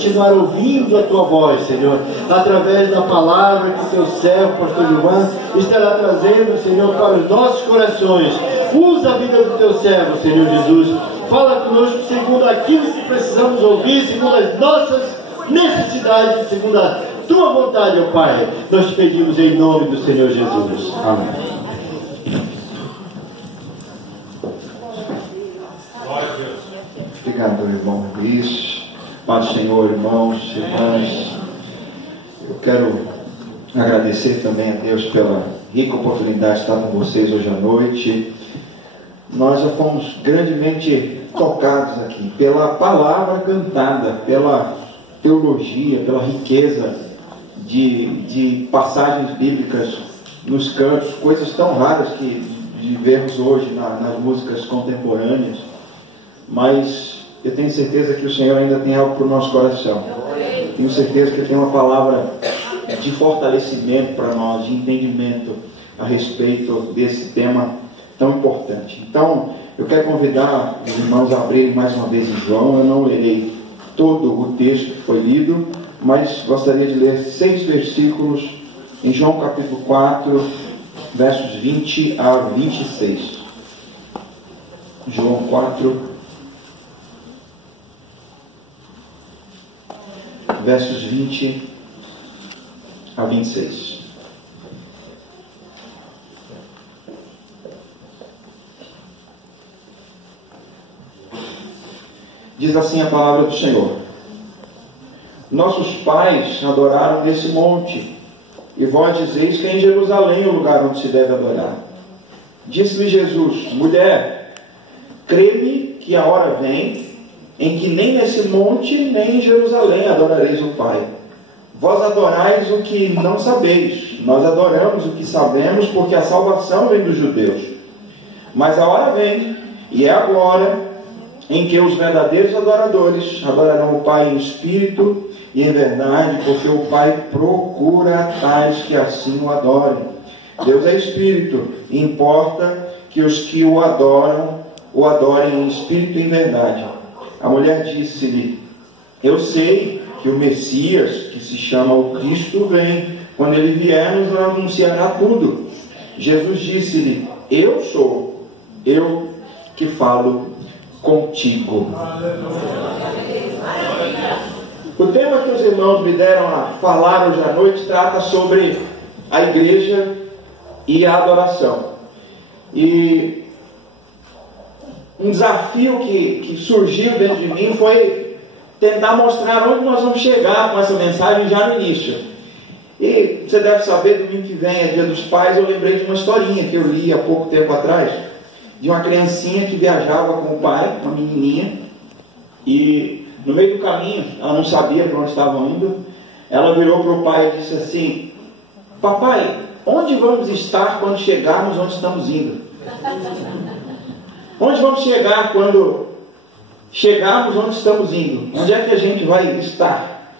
continuar ouvindo a Tua voz, Senhor, através da palavra que Teu servo, pastor Gilvan, estará trazendo, Senhor, para os nossos corações. Usa a vida do Teu servo, Senhor Jesus. Fala conosco segundo aquilo que precisamos ouvir, segundo as nossas necessidades, segundo a Tua vontade, ó Pai. Nós te pedimos em nome do Senhor Jesus. Amém. Obrigado, irmão Luiz. Paz do Senhor, irmãos, irmãs. Eu quero agradecer também a Deus pela rica oportunidade de estar com vocês hoje à noite. Nós já fomos grandemente tocados aqui pela palavra cantada, pela teologia, pela riqueza de passagens bíblicas nos cantos, coisas tão raras que vemos hoje nas músicas contemporâneas. Mas eu tenho certeza que o Senhor ainda tem algo para o nosso coração. Tenho certeza que Ele tem uma palavra de fortalecimento para nós, de entendimento a respeito desse tema tão importante. Então, eu quero convidar os irmãos a abrirem mais uma vez em João. Eu não lerei todo o texto que foi lido, mas gostaria de ler 6 versículos em João capítulo 4, versos 20 a 26. João 4, versos 20 a 26. Diz assim a palavra do Senhor: nossos pais adoraram nesse monte, e vós dizeis que é em Jerusalém o lugar onde se deve adorar. Disse-lhe Jesus: mulher, crê-me que a hora vem em que nem nesse monte, nem em Jerusalém adorareis o Pai. Vós adorais o que não sabeis. Nós adoramos o que sabemos, porque a salvação vem dos judeus. Mas a hora vem, e é agora, em que os verdadeiros adoradores adorarão o Pai em espírito e em verdade, porque o Pai procura tais que assim o adorem. Deus é espírito, e importa que os que o adorem em espírito e em verdade. A mulher disse-lhe: eu sei que o Messias, que se chama o Cristo, vem. Quando ele vier, nos anunciará tudo. Jesus disse-lhe: eu sou, eu que falo contigo. O tema que os irmãos me deram a falar hoje à noite trata sobre a igreja e a adoração. E um desafio que surgiu dentro de mim foi tentar mostrar onde nós vamos chegar com essa mensagem já no início. E você deve saber, domingo que vem é Dia dos Pais. Eu lembrei de uma historinha que eu li há pouco tempo atrás, de uma criancinha que viajava com o pai, uma menininha, e no meio do caminho, ela não sabia para onde estavam indo. Ela virou para o pai e disse assim: papai, onde vamos estar quando chegarmos onde estamos indo? Onde vamos chegar quando chegarmos onde estamos indo? Onde é que a gente vai estar?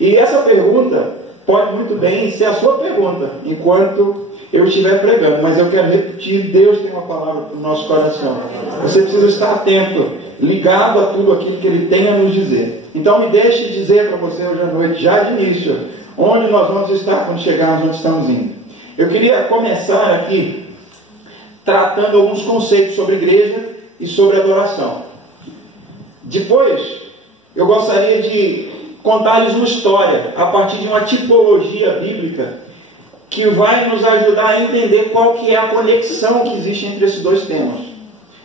E essa pergunta pode muito bem ser a sua pergunta enquanto eu estiver pregando, mas eu quero repetir: Deus tem uma palavra para o nosso coração. Você precisa estar atento, ligado a tudo aquilo que Ele tem a nos dizer. Então me deixe dizer para você hoje à noite, já de início, onde nós vamos estar quando chegarmos onde estamos indo. Eu queria começar aqui tratando alguns conceitos sobre igreja e sobre adoração. Depois, eu gostaria de contar-lhes uma história a partir de uma tipologia bíblica que vai nos ajudar a entender qual que é a conexão que existe entre esses dois temas,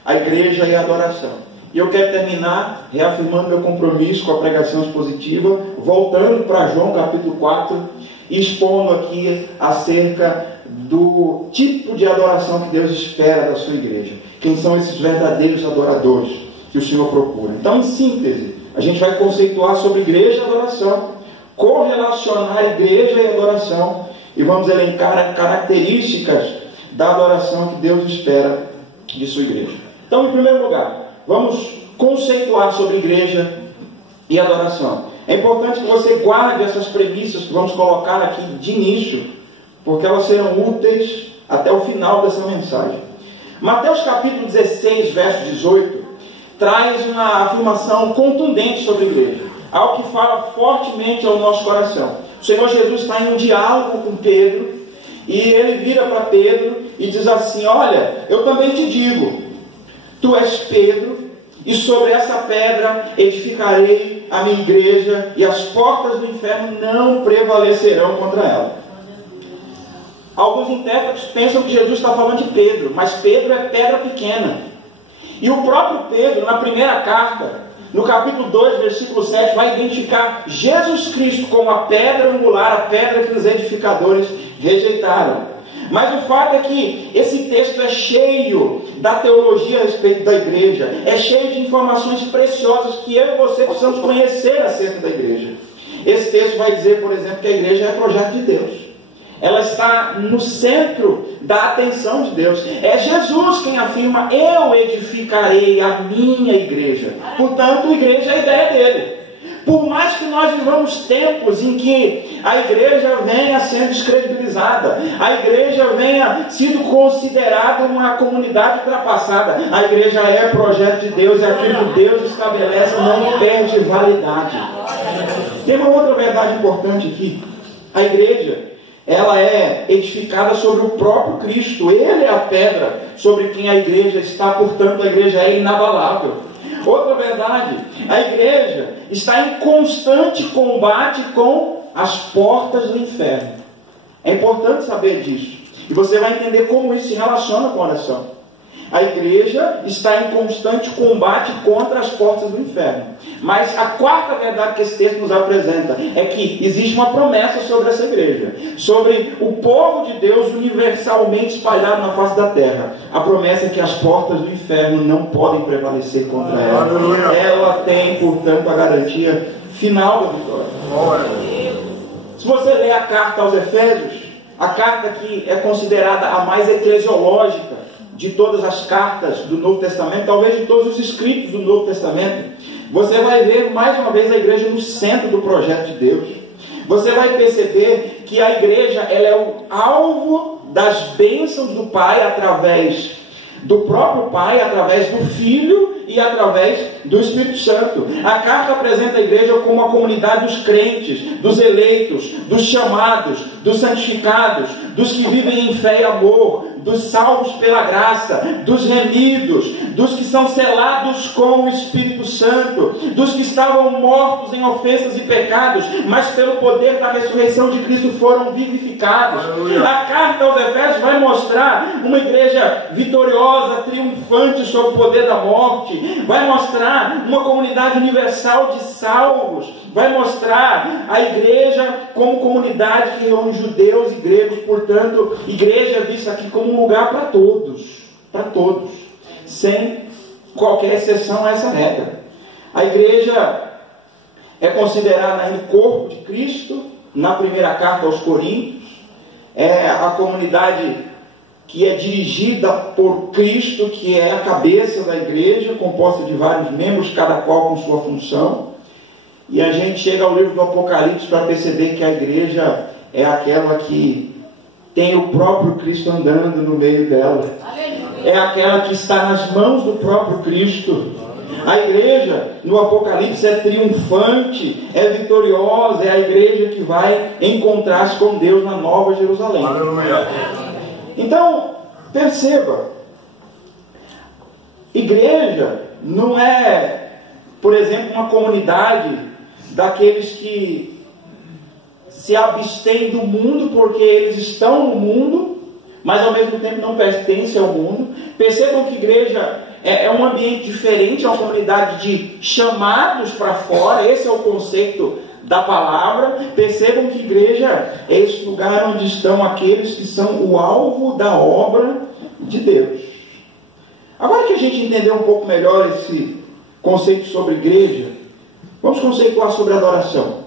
a igreja e a adoração. E eu quero terminar reafirmando meu compromisso com a pregação expositiva, voltando para João capítulo 4, e expondo aqui acerca do tipo de adoração que Deus espera da sua igreja. Quem são esses verdadeiros adoradores que o Senhor procura? Então, em síntese, a gente vai conceituar sobre igreja e adoração, correlacionar igreja e adoração, e vamos elencar características da adoração que Deus espera de sua igreja. Então, em primeiro lugar, vamos conceituar sobre igreja e adoração. É importante que você guarde essas premissas que vamos colocar aqui de início, porque elas serão úteis até o final dessa mensagem. Mateus capítulo 16, verso 18, traz uma afirmação contundente sobre a igreja. algo que fala fortemente ao nosso coração. O Senhor Jesus está em um diálogo com Pedro, e ele vira para Pedro e diz assim: olha, eu também te digo, tu és Pedro, e sobre essa pedra edificarei a minha igreja, e as portas do inferno não prevalecerão contra ela. Alguns intérpretes pensam que Jesus está falando de Pedro, mas Pedro é pedra pequena. E o próprio Pedro, na primeira carta, no capítulo 2, versículo 7, vai identificar Jesus Cristo como a pedra angular, a pedra que os edificadores rejeitaram. Mas o fato é que esse texto é cheio da teologia a respeito da igreja, é cheio de informações preciosas que eu e você precisamos conhecer acerca da igreja. Esse texto vai dizer, por exemplo, que a igreja é projeto de Deus. Ela está no centro da atenção de Deus. É Jesus quem afirma: eu edificarei a minha igreja. Portanto, a igreja é a ideia dele. Por mais que nós vivamos tempos em que a igreja venha sendo descredibilizada, a igreja venha sido considerada uma comunidade ultrapassada, a igreja é projeto de Deus, e aquilo que Deus estabelece não perde validade. Tem uma outra verdade importante aqui: a igreja, ela é edificada sobre o próprio Cristo. Ele é a pedra sobre quem a igreja está, portanto a igreja é inabalável. Outra verdade: a igreja está em constante combate com as portas do inferno. É importante saber disso, e você vai entender como isso se relaciona com a oração. A igreja está em constante combate contra as portas do inferno. Mas a quarta verdade que esse texto nos apresenta é que existe uma promessa sobre essa igreja, sobre o povo de Deus universalmente espalhado na face da terra. A promessa é que as portas do inferno não podem prevalecer contra ela. Ela tem, portanto, a garantia final da vitória. Se você ler a carta aos Efésios, a carta que é considerada a mais eclesiológica de todas as cartas do Novo Testamento, talvez de todos os escritos do Novo Testamento, você vai ver mais uma vez a igreja no centro do projeto de Deus. Você vai perceber que a igreja, ela é o alvo das bênçãos do Pai através do próprio Pai, através do Filho e através do Espírito Santo. A carta apresenta a igreja como a comunidade dos crentes, dos eleitos, dos chamados, dos santificados, dos que vivem em fé e amor, dos salvos pela graça, dos remidos, dos que são selados com o Espírito Santo, dos que estavam mortos em ofensas e pecados, mas pelo poder da ressurreição de Cristo foram vivificados. A carta aos Efésios vai mostrar uma igreja vitoriosa, triunfante sobre o poder da morte, vai mostrar uma comunidade universal de salvos, vai mostrar a igreja como comunidade que reúne judeus e gregos. Portanto, igreja é vista aqui como um lugar para todos, sem qualquer exceção a essa regra. A igreja é considerada o corpo de Cristo. Na primeira carta aos Coríntios, é a comunidade que é dirigida por Cristo, que é a cabeça da igreja, composta de vários membros, cada qual com sua função. E a gente chega ao livro do Apocalipse para perceber que a igreja é aquela que tem o próprio Cristo andando no meio dela. É aquela que está nas mãos do próprio Cristo. A igreja no Apocalipse é triunfante, é vitoriosa, é a igreja que vai encontrar-se com Deus na Nova Jerusalém. Aleluia. Então, perceba, igreja não é, por exemplo, uma comunidade daqueles que se abstêm do mundo porque eles estão no mundo, mas ao mesmo tempo não pertencem ao mundo. Percebam que igreja é um ambiente diferente, é uma comunidade de chamados para fora. Esse é o conceito da palavra. Percebam que igreja é esse lugar onde estão aqueles que são o alvo da obra de Deus. Agora que a gente entendeu um pouco melhor esse conceito sobre igreja, vamos conceituar sobre adoração.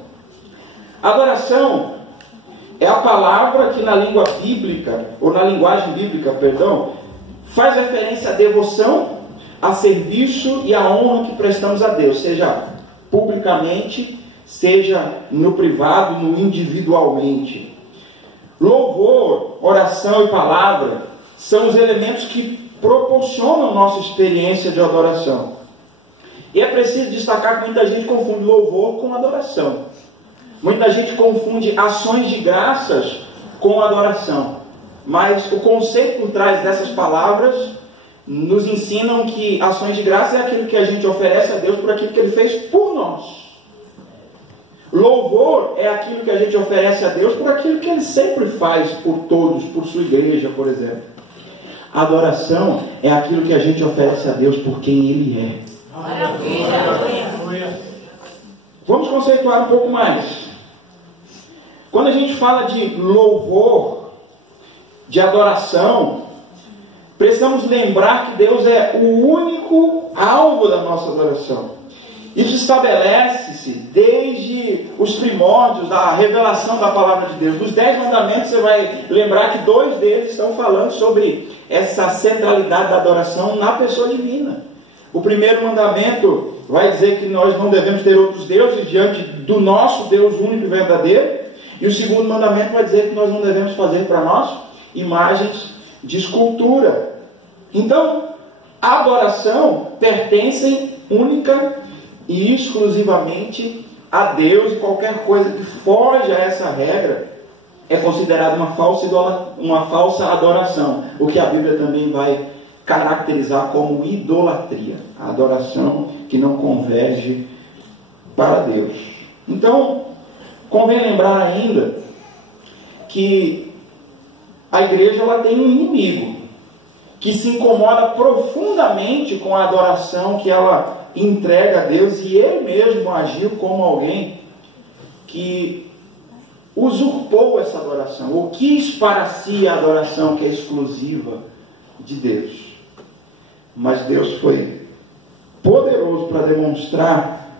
Adoração é a palavra que na língua bíblica, ou na linguagem bíblica, perdão, faz referência à devoção, a serviço e à honra que prestamos a Deus, seja publicamente, seja no privado, no individualmente. Louvor, oração e palavra são os elementos que proporcionam nossa experiência de adoração. E é preciso destacar que muita gente confunde louvor com adoração. Muita gente confunde ações de graças com adoração. Mas o conceito por trás dessas palavras nos ensinam que ações de graça é aquilo que a gente oferece a Deus por aquilo que Ele fez por nós. Louvor é aquilo que a gente oferece a Deus por aquilo que Ele sempre faz por todos, por sua igreja, por exemplo. Adoração é aquilo que a gente oferece a Deus por quem Ele é. Maravilha! Vamos conceituar um pouco mais. Quando a gente fala de louvor, de adoração, precisamos lembrar que Deus é o único alvo da nossa adoração. Isso estabelece-se desde os primórdios da revelação da palavra de Deus. Dos 10 mandamentos você vai lembrar que 2 deles estão falando sobre essa centralidade da adoração na pessoa divina. O primeiro mandamento vai dizer que nós não devemos ter outros deuses diante do nosso Deus único e verdadeiro. E o segundo mandamento vai dizer que nós não devemos fazer para nós imagens de escultura. Então, a adoração pertence única e exclusivamente a Deus, e qualquer coisa que foge a essa regra é considerada uma falsa adoração, o que a Bíblia também vai caracterizar como idolatria, a adoração que não converge para Deus. Então, convém lembrar ainda que a igreja ela tem um inimigo que se incomoda profundamente com a adoração que ela entrega a Deus, e ele mesmo agiu como alguém que usurpou essa adoração, ou quis para si a adoração que é exclusiva de Deus. Mas Deus foi poderoso para demonstrar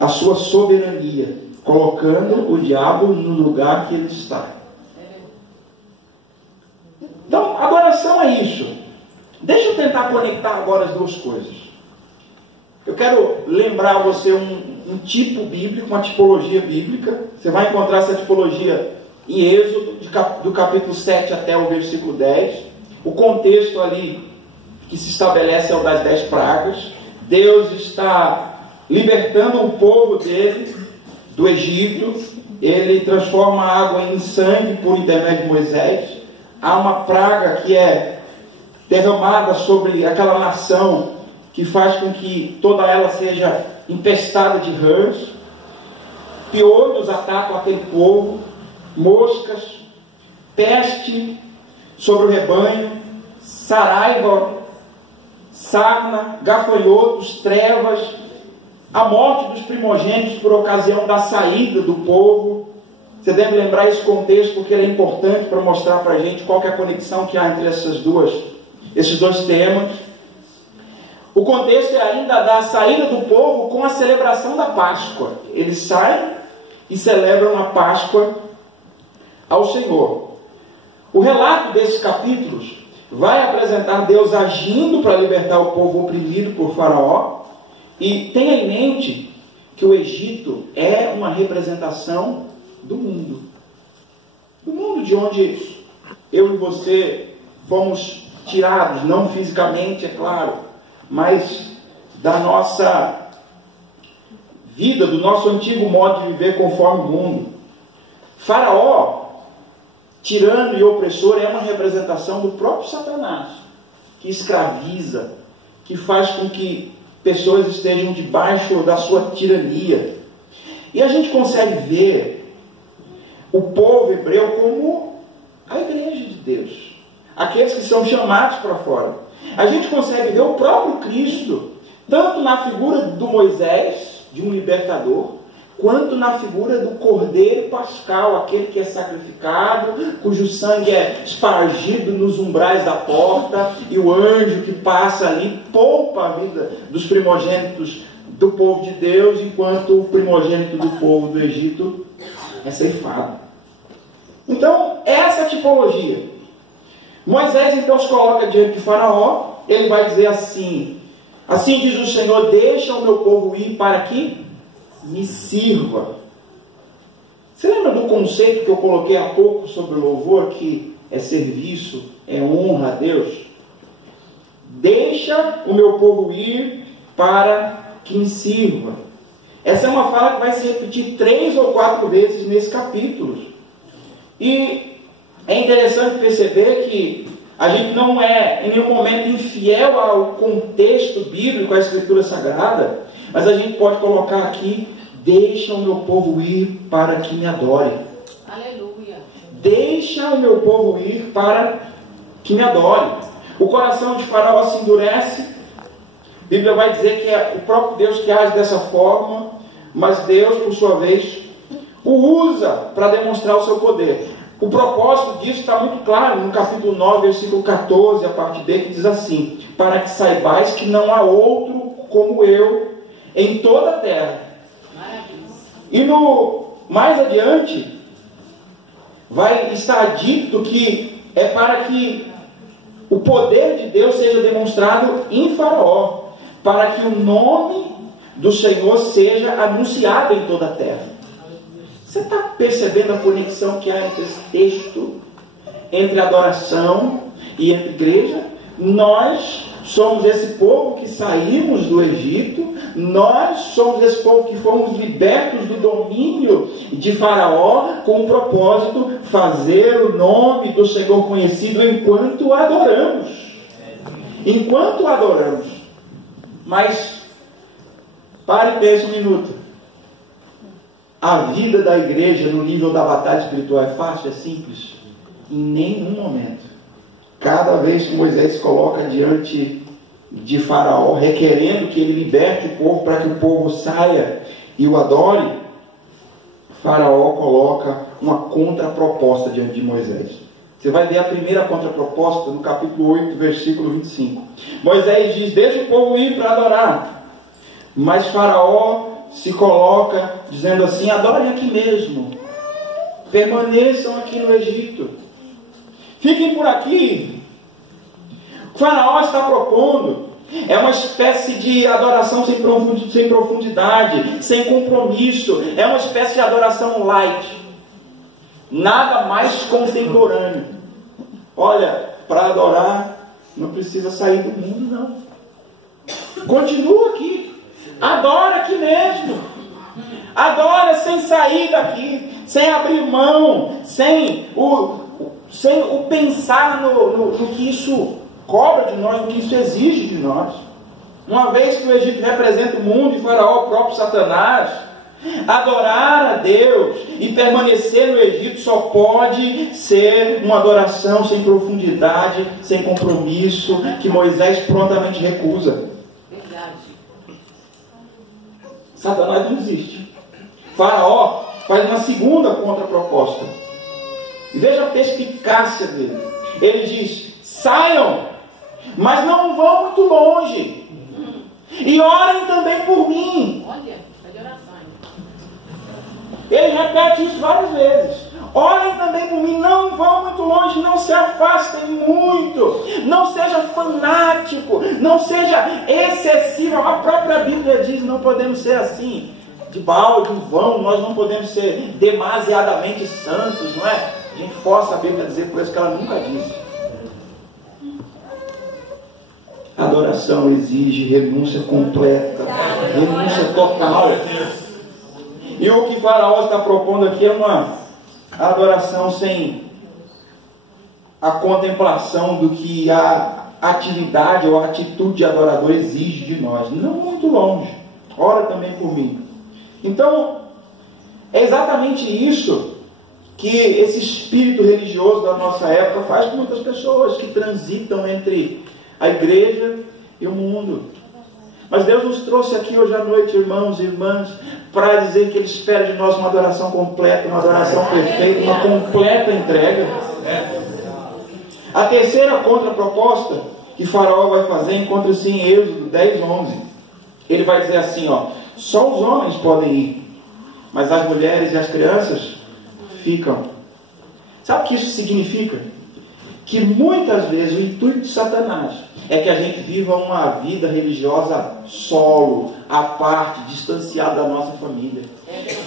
a sua soberania, colocando o diabo no lugar que ele está. Então, adoração é isso. Deixa eu tentar conectar agora as duas coisas. Eu quero lembrar a você um tipo bíblico, uma tipologia bíblica. Você vai encontrar essa tipologia em Êxodo, do capítulo 7 até o versículo 10. O contexto ali que se estabelece é o das 10 pragas. Deus está libertando o povo dele do Egito. Ele transforma a água em sangue por intermédio de Moisés. Há uma praga que é derramada sobre aquela nação, que faz com que toda ela seja empestada de rãs. Piolhos atacam aquele povo, moscas, peste sobre o rebanho, saraiva, sarna, gafanhotos, trevas, a morte dos primogênitos por ocasião da saída do povo. Você deve lembrar esse contexto porque ele é importante para mostrar para a gente qual que é a conexão que há entre esses dois temas. O contexto é ainda da saída do povo com a celebração da Páscoa. Eles saem e celebram a Páscoa ao Senhor. O relato desses capítulos vai apresentar Deus agindo para libertar o povo oprimido por Faraó. E tenha em mente que o Egito é uma representação do mundo. Do mundo de onde eu e você fomos tirados, não fisicamente, é claro, mas da nossa vida, do nosso antigo modo de viver conforme o mundo. Faraó, tirano e opressor, é uma representação do próprio Satanás, que escraviza, que faz com que pessoas estejam debaixo da sua tirania. E a gente consegue ver o povo hebreu como a igreja de Deus, aqueles que são chamados para fora. A gente consegue ver o próprio Cristo, tanto na figura do Moisés, de um libertador, quanto na figura do Cordeiro Pascal, aquele que é sacrificado, cujo sangue é espargido nos umbrais da porta, e o anjo que passa ali poupa a vida dos primogênitos do povo de Deus, enquanto o primogênito do povo do Egito é ceifado. Então, essa tipologia. Moisés então se coloca diante de Faraó. Ele vai dizer assim: assim diz o Senhor, deixa o meu povo ir para que me sirva. Você lembra do conceito que eu coloquei há pouco sobre o louvor, que é serviço, é honra a Deus? Deixa o meu povo ir para que me sirva. Essa é uma fala que vai se repetir 3 ou 4 vezes nesse capítulo. E é interessante perceber que a gente não é em nenhum momento infiel ao contexto bíblico, à Escritura Sagrada, mas a gente pode colocar aqui: deixa o meu povo ir para que me adore. Aleluia. Deixa o meu povo ir para que me adore. O coração de Faraó se endurece. A Bíblia vai dizer que é o próprio Deus que age dessa forma, mas Deus, por sua vez, o usa para demonstrar o seu poder. O propósito disso está muito claro no capítulo 9, versículo 14, a parte B, que diz assim: para que saibais que não há outro como eu em toda a terra. E mais adiante, vai estar dito que é para que o poder de Deus seja demonstrado em Faraó, para que o nome do Senhor seja anunciado em toda a terra. Você está percebendo a conexão que há entre esse texto, entre adoração e entre igreja? Nós somos esse povo que saímos do Egito, nós somos esse povo que fomos libertos do domínio de Faraó, com o propósito de fazer o nome do Senhor conhecido enquanto adoramos. Enquanto adoramos. Mas, pare e pense um minuto. A vida da igreja no nível da batalha espiritual é fácil, é simples? Em nenhum momento. Cada vez que Moisés se coloca diante de Faraó, requerendo que ele liberte o povo para que o povo saia e o adore, Faraó coloca uma contraproposta diante de Moisés. Você vai ver a primeira contraproposta no capítulo 8, versículo 25. Moisés diz: deixa o povo ir para adorar. Mas Faraó se coloca dizendo assim: adorem aqui mesmo, permaneçam aqui no Egito, fiquem por aqui. O Faraó está propondo é uma espécie de adoração sem profundidade, sem compromisso. É uma espécie de adoração light, nada mais contemporâneo. Olha, para adorar não precisa sair do mundo, não. Continua aqui, adora aqui mesmo, adora sem sair daqui, sem abrir mão, sem o pensar no que isso cobra de nós, no que isso exige de nós. Uma vez que o Egito representa o mundo e Faraó o próprio Satanás, adorar a Deus e permanecer no Egito só pode ser uma adoração sem profundidade, sem compromisso, que Moisés prontamente recusa. Verdade. Satanás não existe. Faraó faz uma segunda contraproposta. E veja a perspicácia dele. Ele diz: saiam, mas não vão muito longe. E orem também por mim. Olha, é de oração. Ele repete isso várias vezes. Orem também por mim, não vão muito longe, não se afastem muito, não seja fanático, não seja excessivo. A própria Bíblia diz: não podemos ser assim, de balde, em vão, nós não podemos ser demasiadamente santos, não é? A gente força a Bíblia a dizer por isso que ela nunca disse. Adoração exige renúncia completa, renúncia total. E o que Faraó está propondo aqui é uma adoração sem a contemplação do que a atividade ou a atitude de adorador exige de nós. Não muito longe. Ora também por mim. Então, é exatamente isso que esse espírito religioso da nossa época faz com muitas pessoas que transitam entre a igreja e o mundo. Mas Deus nos trouxe aqui hoje à noite, irmãos e irmãs, para dizer que Ele espera de nós uma adoração completa, uma adoração perfeita, uma completa entrega. A terceira contraproposta que Faraó vai fazer encontra-se em Êxodo 10, 11. Ele vai dizer assim, só os homens podem ir, mas as mulheres e as crianças ficam. Sabe o que isso significa? Que muitas vezes o intuito de Satanás é que a gente viva uma vida religiosa solo, à parte, distanciado da nossa família.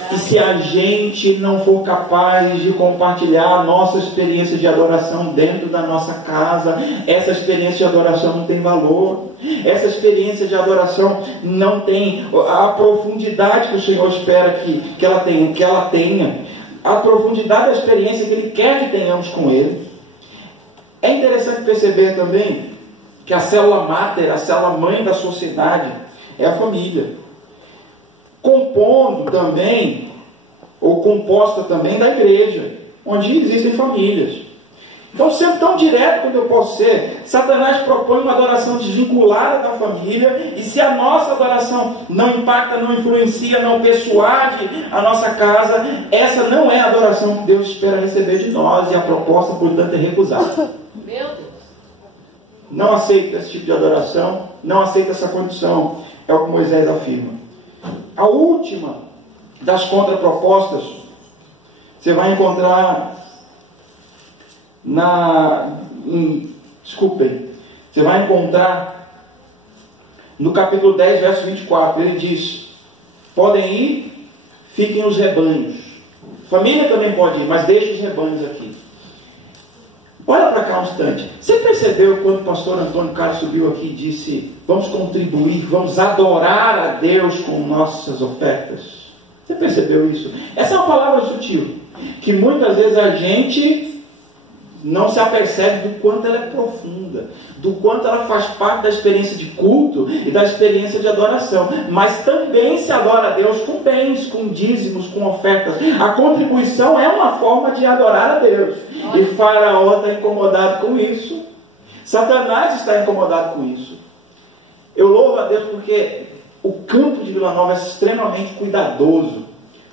que se a gente não for capaz de compartilhar a nossa experiência de adoração dentro da nossa casa, essa experiência de adoração não tem valor. Essa experiência de adoração não tem a profundidade que o Senhor espera que ela tenha, a profundidade da experiência que Ele quer que tenhamos com Ele. É interessante perceber também que a célula máter, a célula mãe da sociedade, é a família, compondo também, ou composta também da igreja, onde existem famílias. Então, sendo tão direto quanto eu posso ser, Satanás propõe uma adoração desvinculada da família, e se a nossa adoração não impacta, não influencia, não persuade a nossa casa, essa não é a adoração que Deus espera receber de nós, e a proposta, portanto, é recusada. Meu Deus. Não aceita esse tipo de adoração, não aceita essa condição, é o que Moisés afirma. A última das contrapropostas, você vai encontrar você vai encontrar no capítulo 10, verso 24, ele diz: podem ir, fiquem os rebanhos. Família também pode ir, mas deixe os rebanhos aqui. Olha para cá um instante. Você percebeu quando o pastor Antônio Carlos subiu aqui e disse: vamos contribuir, vamos adorar a Deus com nossas ofertas? Você percebeu isso? Essa é uma palavra sutil, que muitas vezes a gente não se apercebe do quanto ela é profunda, do quanto ela faz parte da experiência de culto e da experiência de adoração. Mas também se adora a Deus com bens, com dízimos, com ofertas. A contribuição é uma forma de adorar a Deus. E Faraó está incomodado com isso. Satanás está incomodado com isso. Eu louvo a Deus porque o campo de Vila Nova é extremamente cuidadoso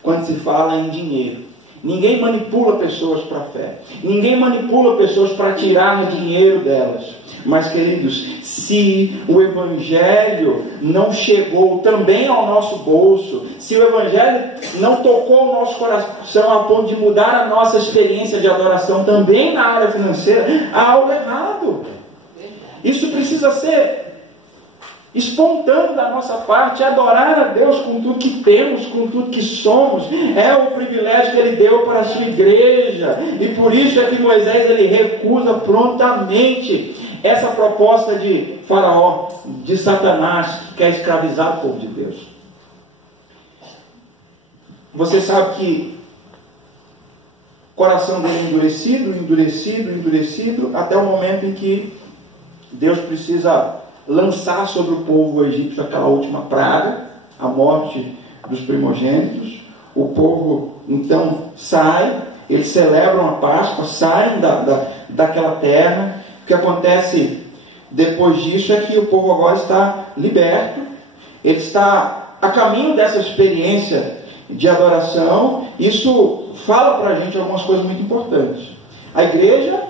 quando se fala em dinheiro. Ninguém manipula pessoas para a fé. Ninguém manipula pessoas para tirar o dinheiro delas. Mas, queridos, se o Evangelho não chegou também ao nosso bolso, se o Evangelho não tocou o nosso coração a ponto de mudar a nossa experiência de adoração também na área financeira, há algo errado. Isso precisa ser espontâneo da nossa parte. Adorar a Deus com tudo que temos, com tudo que somos, é o privilégio que Ele deu para a sua igreja, e por isso é que Moisés ele recusa prontamente essa proposta de Faraó, de Satanás, que quer escravizar o povo de Deus. Você sabe que o coração dele é endurecido, até o momento em que Deus precisa lançar sobre o povo egípcio aquela última praga, a morte dos primogênitos. O povo então sai, eles celebram a Páscoa, saem daquela terra. O que acontece depois disso é que o povo agora está liberto, ele está a caminho dessa experiência de adoração. Isso fala para a gente algumas coisas muito importantes. A igreja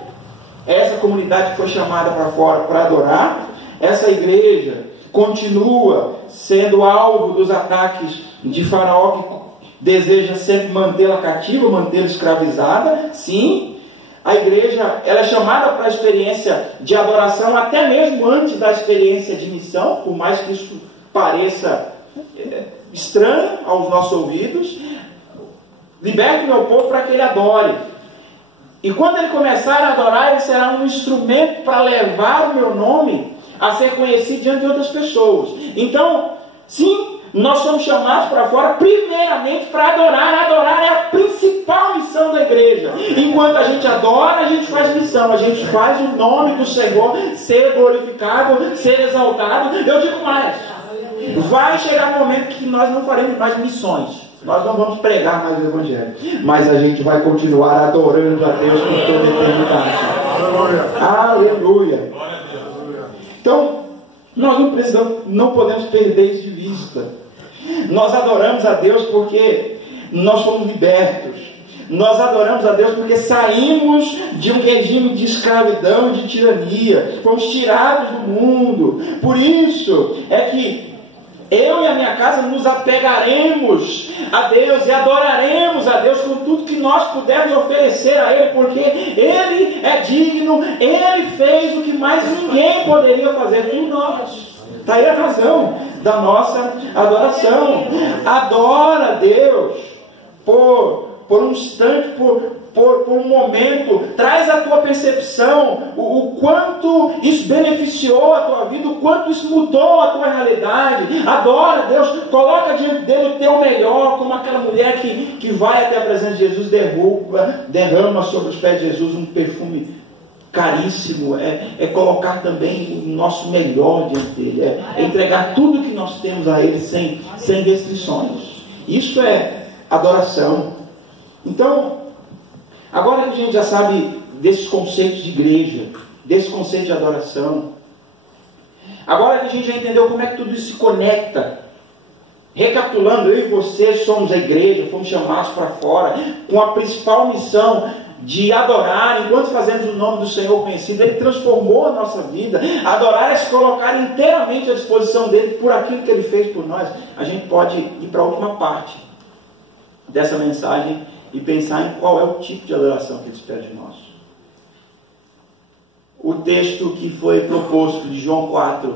é essa comunidade que foi chamada para fora para adorar. Essa igreja continua sendo alvo dos ataques de Faraó, que deseja sempre mantê-la cativa, mantê-la escravizada. Sim, a igreja ela é chamada para a experiência de adoração, até mesmo antes da experiência de missão, por mais que isso pareça estranho aos nossos ouvidos. Liberte meu povo para que ele adore. E quando ele começar a adorar, ele será um instrumento para levar o meu nome a ser conhecido diante de outras pessoas. Então, sim, nós somos chamados para fora primeiramente para adorar. Adorar é a principal missão da igreja. Enquanto a gente adora, a gente faz missão. A gente faz o nome do Senhor ser glorificado, ser exaltado. Eu digo mais, vai chegar um momento que nós não faremos mais missões. Nós não vamos pregar mais o Evangelho, mas a gente vai continuar adorando a Deus por toda a eternidade. Aleluia. Então, nós não podemos perder isso de vista. Nós adoramos a Deus porque nós somos libertos. Nós adoramos a Deus porque saímos de um regime de escravidão e de tirania. Fomos tirados do mundo. Por isso é que eu e a minha casa nos apegaremos a Deus e adoraremos a Deus com tudo que nós pudermos oferecer a Ele, porque Ele é digno, Ele fez o que mais ninguém poderia fazer por nós. Está aí a razão da nossa adoração. Adora a Deus por um instante, por um momento, traz a tua percepção, o quanto isso beneficiou a tua vida, o quanto isso mudou a tua realidade. Adora Deus, coloca diante dele o teu melhor, como aquela mulher que vai até a presença de Jesus, derrama sobre os pés de Jesus um perfume caríssimo. É colocar também o nosso melhor diante dele, é entregar tudo que nós temos a ele sem restrições. Isso é adoração. Então, agora que a gente já sabe desses conceitos de igreja, desse conceito de adoração, agora que a gente já entendeu como é que tudo isso se conecta, recapitulando, eu e você somos a igreja, fomos chamados para fora, com a principal missão de adorar, enquanto fazemos o nome do Senhor conhecido. Ele transformou a nossa vida. Adorar é se colocar inteiramente à disposição dele por aquilo que ele fez por nós. A gente pode ir para a última parte dessa mensagem e pensar em qual é o tipo de adoração que ele espera de nós. O texto que foi proposto de João 4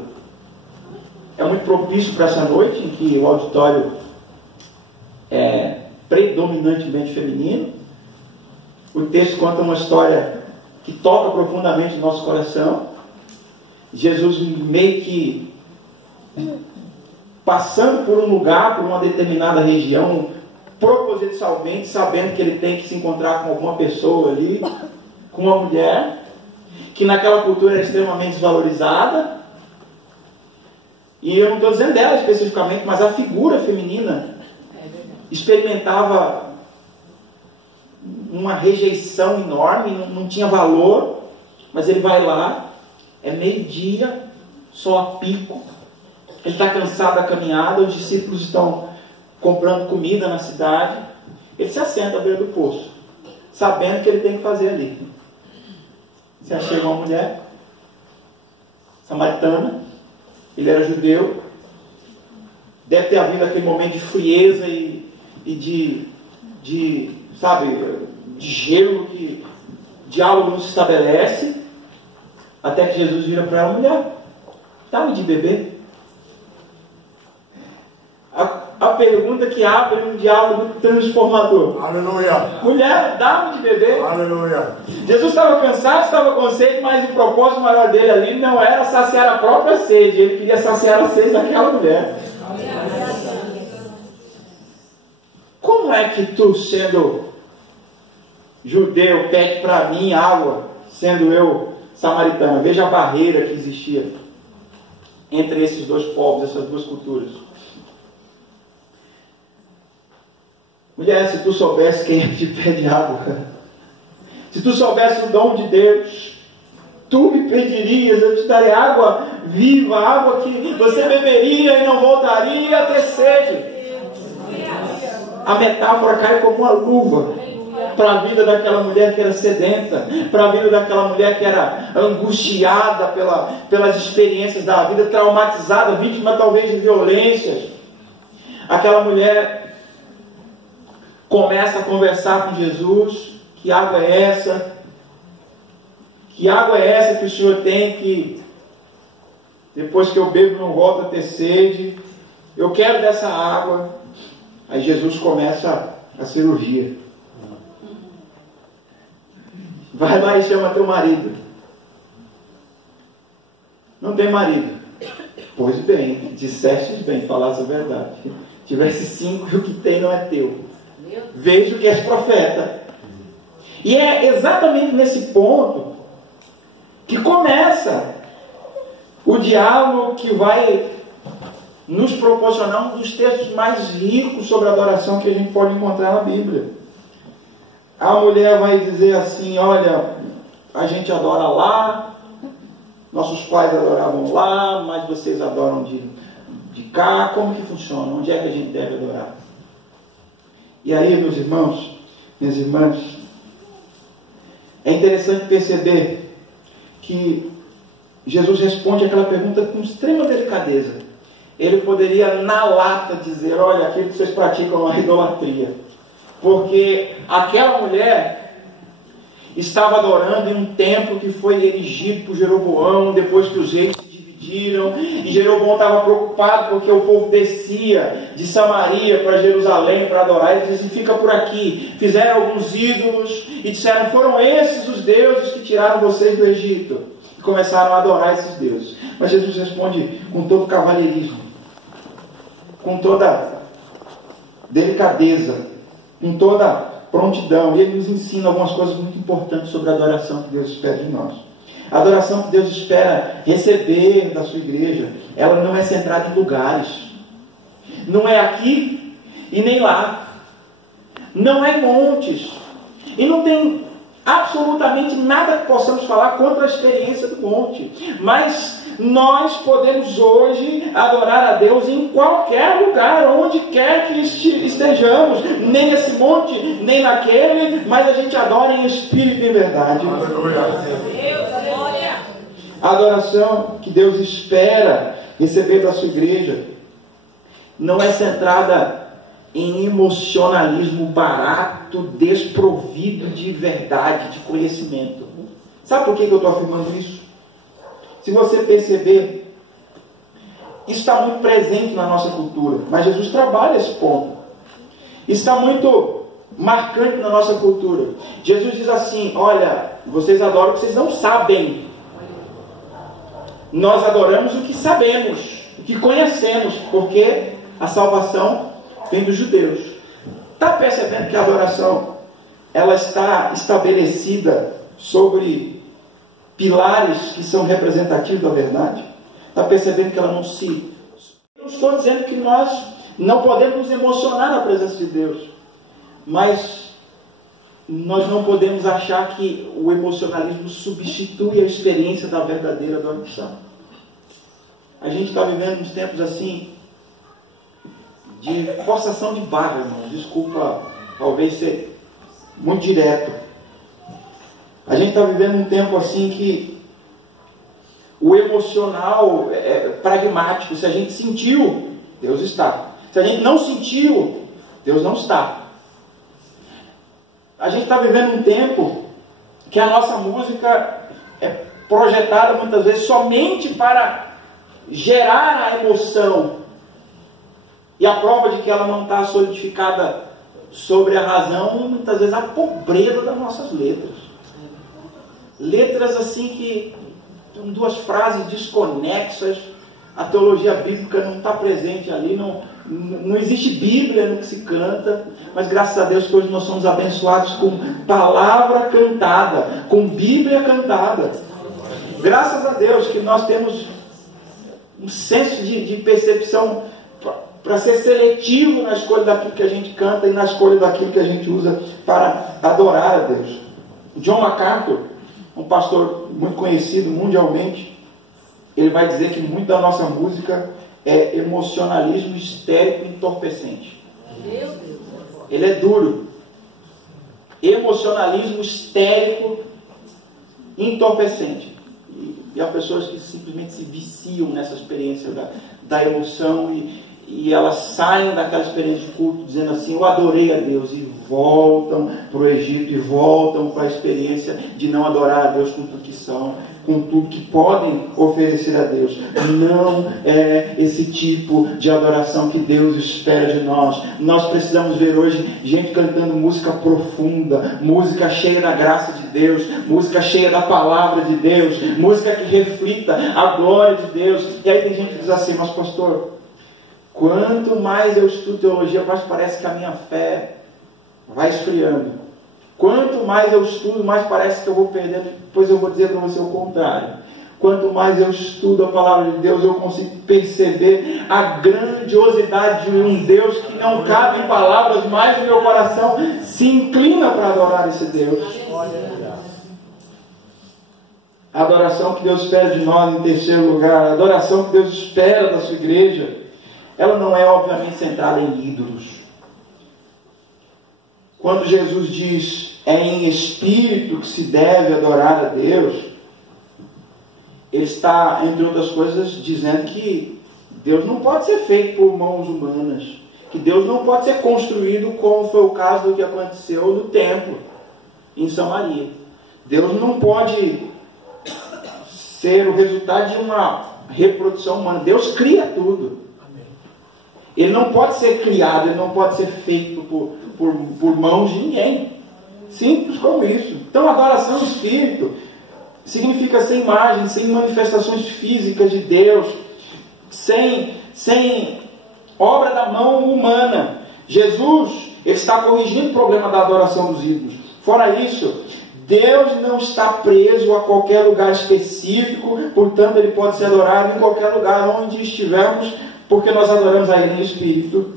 é muito propício para essa noite, em que o auditório é predominantemente feminino. O texto conta uma história que toca profundamente o nosso coração. Jesus meio que passando por um lugar, por uma determinada região, propositalmente, sabendo que ele tem que se encontrar com alguma pessoa ali, com uma mulher, que naquela cultura era extremamente desvalorizada. E eu não estou dizendo dela especificamente, mas a figura feminina experimentava uma rejeição enorme, não tinha valor. Mas ele vai lá, é meio-dia, sol a pico, ele está cansado da caminhada, os discípulos estão comprando comida na cidade, ele se assenta à beira do poço, sabendo o que ele tem que fazer ali. Se chega uma mulher samaritana, ele era judeu, deve ter havido aquele momento de frieza e de gelo, que diálogo não se estabelece, até que Jesus vira para ela: mulher, dá-me de beber. A pergunta que abre um diálogo transformador. Aleluia. Mulher, dá-me de beber. Aleluia. Jesus estava cansado, estava com sede, mas o propósito maior dele ali não era saciar a própria sede, ele queria saciar a sede daquela mulher. Como é que tu, sendo judeu, pede para mim água, sendo eu samaritano? Veja a barreira que existia entre esses dois povos, essas duas culturas. Mulher, se tu soubesse quem é que te pede água, se tu soubesse o dom de Deus, tu me pedirias, eu te daria água viva, água que você beberia e não voltaria a ter sede. A metáfora cai como uma luva para a vida daquela mulher que era sedenta, para a vida daquela mulher que era angustiada pelas experiências da vida, traumatizada, vítima talvez de violências. Aquela mulher começa a conversar com Jesus: que água é essa? Que água é essa que o Senhor tem, que depois que eu bebo não volto a ter sede? Eu quero dessa água. Aí Jesus começa a cirurgia. Vai lá e chama teu marido. Não tem marido. Pois bem, disseste bem, falasse a verdade. Tivesse 5 e o que tem não é teu. Vejo que és profeta. E é exatamente nesse ponto que começa o diálogo que vai nos proporcionar um dos textos mais ricos sobre adoração que a gente pode encontrar na Bíblia. A mulher vai dizer assim: olha, a gente adora lá, nossos pais adoravam lá, mas vocês adoram de cá. Como que funciona? Onde é que a gente deve adorar? E aí, meus irmãos, minhas irmãs, é interessante perceber que Jesus responde aquela pergunta com extrema delicadeza. Ele poderia na lata dizer: olha, aquilo que vocês praticam é uma idolatria, porque aquela mulher estava adorando em um templo que foi erigido por Jeroboão depois que os reis se dividiram, e Jeroboão estava preocupado porque o povo descia de Samaria para Jerusalém para adorar. Ele disse: fica por aqui. Fizeram alguns ídolos e disseram: foram esses os deuses que tiraram vocês do Egito. E começaram a adorar esses deuses. Mas Jesus responde com todo cavalheirismo, com toda delicadeza, com toda prontidão, e Ele nos ensina algumas coisas muito importantes sobre a adoração que Deus espera de nós. A adoração que Deus espera receber da sua igreja, ela não é centrada em lugares, não é aqui e nem lá, não é em montes, e não tem absolutamente nada que possamos falar contra a experiência do monte, mas nós podemos hoje adorar a Deus em qualquer lugar, onde quer que estejamos, nem nesse monte, nem naquele, mas a gente adora em espírito e em verdade. A adoração que Deus espera receber da sua igreja não é centrada em emocionalismo barato, desprovido de verdade, de conhecimento. Sabe por que eu estou afirmando isso? Se você perceber, isso está muito presente na nossa cultura, mas Jesus trabalha esse ponto. Isso está muito marcante na nossa cultura. Jesus diz assim: olha, vocês adoram o que vocês não sabem. Nós adoramos o que sabemos, o que conhecemos, porque a salvação vem dos judeus. Está percebendo que a adoração ela está estabelecida sobre pilares que são representativos da verdade? Está percebendo que ela não se... Eu estou dizendo que nós não podemos nos emocionar na presença de Deus, mas nós não podemos achar que o emocionalismo substitui a experiência da verdadeira adoração. A gente está vivendo uns tempos assim de forçação de barra, irmão. Desculpa, talvez ser muito direto. A gente está vivendo um tempo assim que o emocional é pragmático. Se a gente sentiu, Deus está. Se a gente não sentiu, Deus não está. A gente está vivendo um tempo que a nossa música é projetada muitas vezes somente para gerar a emoção. E a prova de que ela não está solidificada sobre a razão, muitas vezes a pobreza das nossas letras. Letras assim que tem duas frases desconexas, a teologia bíblica não está presente ali, não existe Bíblia no que se canta, mas graças a Deus que hoje nós somos abençoados com palavra cantada, com Bíblia cantada. Graças a Deus que nós temos um senso de percepção para ser seletivo na escolha daquilo que a gente canta e na escolha daquilo que a gente usa para adorar a Deus. John MacArthur, um pastor muito conhecido mundialmente, ele vai dizer que muito da nossa música é emocionalismo histérico e entorpecente. Ele é duro. Emocionalismo histérico e entorpecente. E há pessoas que simplesmente se viciam nessa experiência da emoção e elas saem daquela experiência de culto dizendo assim: eu adorei a Deus, e voltam para o Egito e voltam para a experiência de não adorar a Deus com tudo que são, com tudo que podem oferecer a Deus. Não é esse tipo de adoração que Deus espera de nós. Nós precisamos ver hoje gente cantando música profunda, música cheia da graça de Deus, música cheia da palavra de Deus, música que reflita a glória de Deus. E aí tem gente que diz assim: mas pastor, quanto mais eu estudo teologia, mais parece que a minha fé vai esfriando. Quanto mais eu estudo, mais parece que eu vou perdendo. Pois eu vou dizer para você o contrário. Quanto mais eu estudo a palavra de Deus, eu consigo perceber a grandiosidade de um Deus que não cabe em palavras, mas o meu coração se inclina para adorar esse Deus. A adoração que Deus espera de nós, em terceiro lugar, a adoração que Deus espera da sua igreja, ela não é obviamente centrada em ídolos. Quando Jesus diz é em espírito que se deve adorar a Deus, ele está, entre outras coisas, dizendo que Deus não pode ser feito por mãos humanas, que Deus não pode ser construído como foi o caso do que aconteceu no templo em Samaria. Deus não pode ser o resultado de uma reprodução humana. Deus cria tudo. Ele não pode ser criado, ele não pode ser feito por mãos de ninguém. Simples como isso. Então, adoração do Espírito significa sem imagem, sem manifestações físicas de Deus, sem obra da mão humana. Jesus, ele está corrigindo o problema da adoração dos ídolos. Fora isso, Deus não está preso a qualquer lugar específico, portanto ele pode ser adorado em qualquer lugar onde estivermos, porque nós adoramos a Ele em Espírito.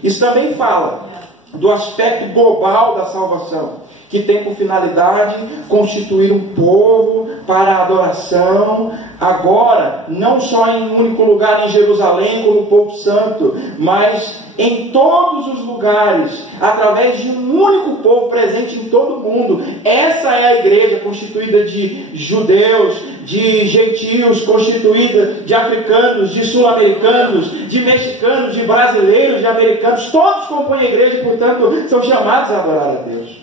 Isso também fala do aspecto global da salvação, que tem por finalidade constituir um povo para a adoração, agora, não só em um único lugar em Jerusalém, como o povo santo, mas em todos os lugares, através de um único povo presente em todo o mundo. Essa é a igreja constituída de judeus, de gentios, constituída de africanos, de sul-americanos, de mexicanos, de brasileiros, de americanos. Todos compõem a igreja e, portanto, são chamados a adorar a Deus.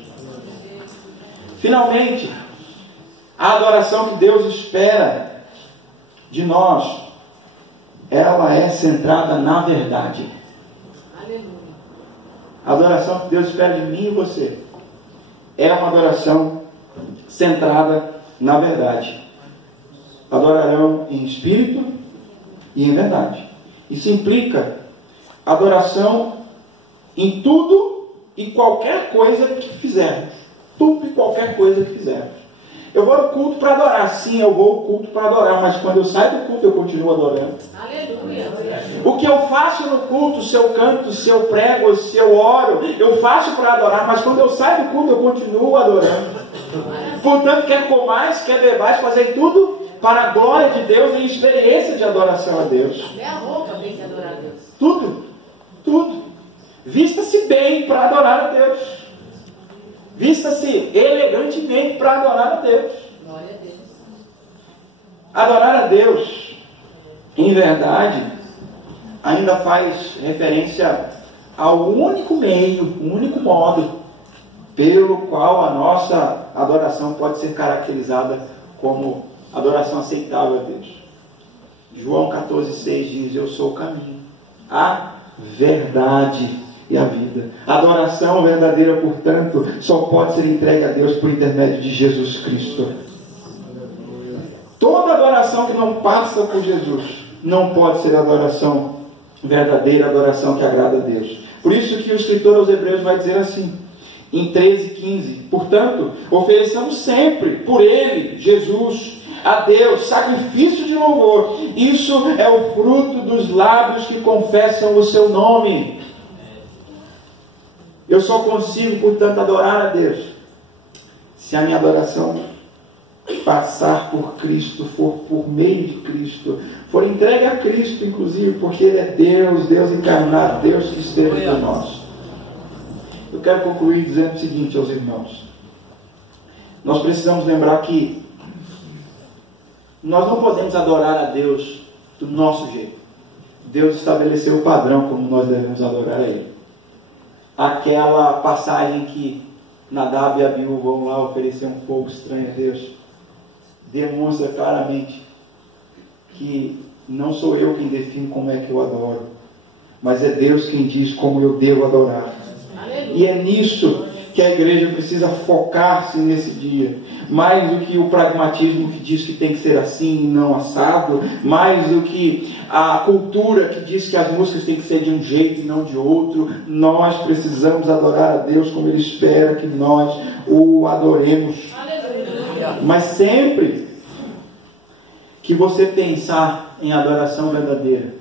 Finalmente, a adoração que Deus espera de nós, ela é centrada na verdade. Aleluia. A adoração que Deus espera de mim e você é uma adoração centrada na verdade. Adorarão em espírito e em verdade. Isso implica adoração em tudo e qualquer coisa que fizermos. Tudo e qualquer coisa que fizermos. Eu vou ao culto para adorar. Sim, eu vou ao culto para adorar, mas quando eu saio do culto eu continuo adorando. Aleluia. O que eu faço no culto, se eu canto, se eu prego, se eu oro, eu faço para adorar, mas quando eu saio do culto eu continuo adorando. Portanto, quer comais, quer bebais, fazer tudo para a glória de Deus em experiência de adoração a Deus. Até a roupa tem que adorar a Deus. Tudo. Vista-se bem para adorar a Deus. Vista-se elegantemente para adorar a Deus. Glória a Deus. Adorar a Deus, em verdade, ainda faz referência ao único meio, o único modo pelo qual a nossa adoração pode ser caracterizada como adoração aceitável a Deus. João 14,6 diz: eu sou o caminho, a verdade e a vida. A adoração verdadeira, portanto, só pode ser entregue a Deus por intermédio de Jesus Cristo. Toda adoração que não passa por Jesus não pode ser adoração verdadeira, adoração que agrada a Deus. Por isso que o escritor aos Hebreus vai dizer assim, em 13:15: portanto, ofereçamos sempre por Ele, Jesus, a Deus, sacrifício de louvor. Isso é o fruto dos lábios que confessam o seu nome. Eu só consigo, portanto, adorar a Deus se a minha adoração passar por Cristo, for por meio de Cristo, for entregue a Cristo, inclusive, porque Ele é Deus, Deus encarnado, Deus que esteve entre nós. Eu quero concluir dizendo o seguinte aos irmãos: nós precisamos lembrar que nós não podemos adorar a Deus do nosso jeito. Deus estabeleceu o padrão como nós devemos adorar a Ele. Aquela passagem que Nadab e Abiú vão lá oferecer um fogo estranho a Deus, demonstra claramente que não sou eu quem define como é que eu adoro, mas é Deus quem diz como eu devo adorar. Aleluia. E é nisso que a igreja precisa focar-se nesse dia, mais do que o pragmatismo que diz que tem que ser assim e não assado, mais do que a cultura que diz que as músicas têm que ser de um jeito e não de outro. Nós precisamos adorar a Deus como Ele espera que nós o adoremos. Aleluia. Mas sempre que você pensar em adoração verdadeira,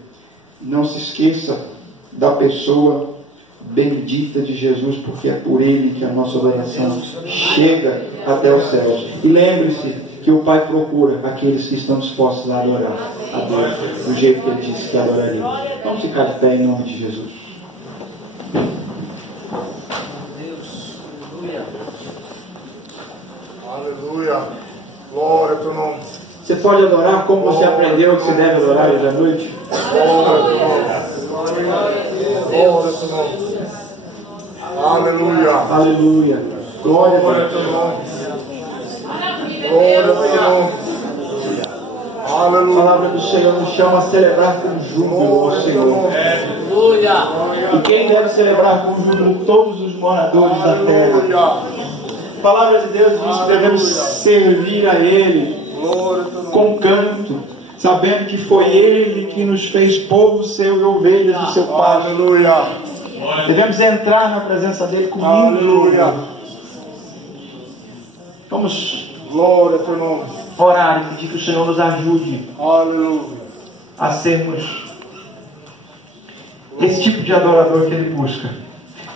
não se esqueça da pessoa bendita de Jesus, porque é por Ele que a nossa adoração chega até os céus. E lembre-se que o Pai procura aqueles que estão dispostos a adorar a Deus do jeito que Ele disse que adoraria. Vamos ficar de pé em nome de Jesus. Aleluia. Glória ao teu nome. Você pode adorar como você aprendeu que se deve adorar hoje à noite? Glória ao teu nome. Aleluia. Aleluia. Glória ao teu nome. Glória ao teu nome. A palavra do Senhor nos chama a celebrar com júbilo, ó Senhor. Aleluia. E quem deve celebrar com júbilo? Todos os moradores da terra. A palavra de Deus diz que devemos servir a Ele com canto, sabendo que foi Ele que nos fez povo seu e ovelhas do seu pasto. Aleluia. Devemos entrar na presença dele com Aleluia. Vamos Glória ao teu nome. orar e pedir que o Senhor nos ajude Aleluia. a sermos esse tipo de adorador que Ele busca.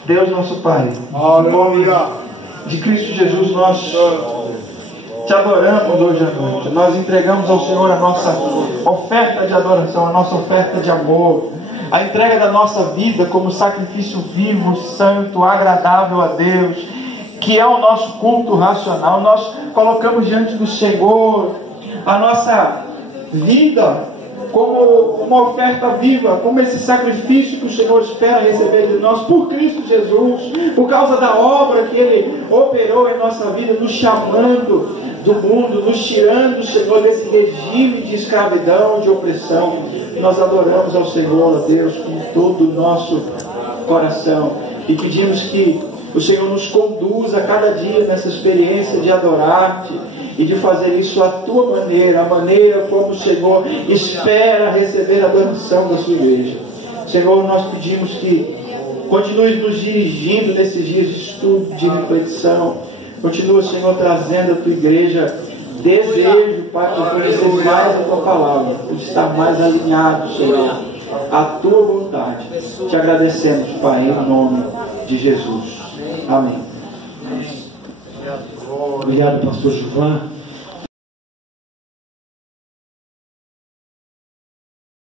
Deus nosso Pai, em nome de Cristo Jesus, nós te adoramos hoje à noite. Nós entregamos ao Senhor a nossa oferta de adoração, a nossa oferta de amor, a entrega da nossa vida como sacrifício vivo, santo, agradável a Deus, que é o nosso culto racional. Nós colocamos diante do Senhor a nossa vida como uma oferta viva, como esse sacrifício que o Senhor espera receber de nós por Cristo Jesus, por causa da obra que Ele operou em nossa vida, nos chamando do mundo, nos tirando, Senhor, desse regime de escravidão, de opressão. Nós adoramos ao Senhor, a Deus, com todo o nosso coração e pedimos que o Senhor nos conduza cada dia nessa experiência de adorar-te e de fazer isso à tua maneira, a maneira como o Senhor espera receber a adoração da sua igreja. Senhor, nós pedimos que continue nos dirigindo nesses dias de estudo, de reflexão. Continua, Senhor, trazendo a tua igreja desejo, Pai, de conhecer mais a tua palavra, de estar mais alinhado, Senhor, à tua vontade. Te agradecemos, Pai, em nome de Jesus. Amém. Obrigado, pastor Gilvan.